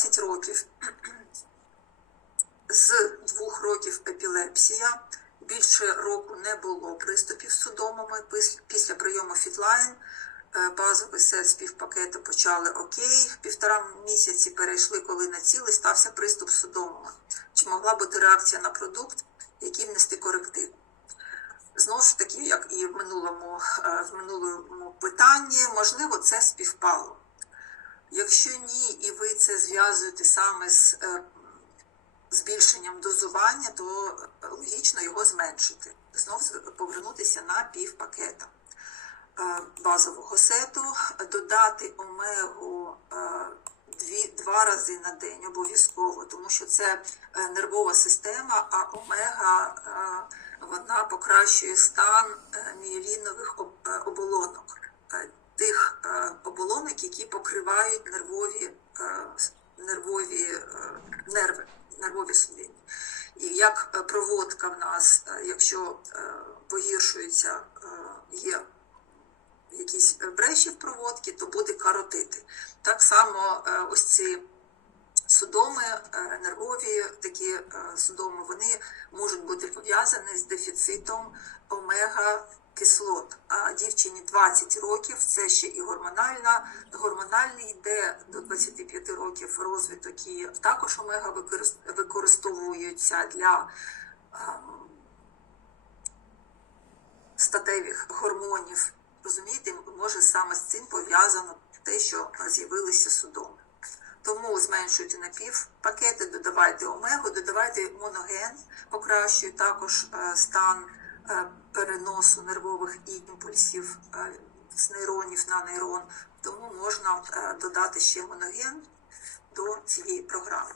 20 років. З двох років епілепсія. Більше року не було приступів судомами. Після прийому фітлайн е, базовий сет співпакету почали окей. Півтора місяці перейшли, коли на цілий стався приступ судомами. Чи могла бути реакція на продукт, який внести коректив? Знову ж таки, як і в минулому, е, в минулому питанні, можливо, це співпало. Якщо ні, і ви це зв'язуєте саме з е, збільшенням дозування, то е, логічно його зменшити. Знов повернутися на півпакета е, базового сету, додати омегу дві, два рази на день обов'язково, тому що це нервова система, а омега вона покращує стан мієлінових об- оболонок, нервові судини. І як е, проводка в нас, е, якщо е, погіршується, є якісь бреші в проводці, то буде каротити. Так само ось ці судоми, нервові такі судоми, вони можуть бути пов'язані з дефіцитом омега кислот. А дівчині 20 років це ще і гормональна. Гормональний йде до 25 років розвиток і також омега використ- використовуються для ем, статевих гормонів. Розумієте, може саме з цим пов'язано те, що з'явилися судоми. Тому зменшуйте напівпакети, додавайте омегу, додавайте моноген, покращує також е, стан е, переносу нервових імпульсів е, з нейронів на нейрон. Тому можна додати ще моноген до цієї програми.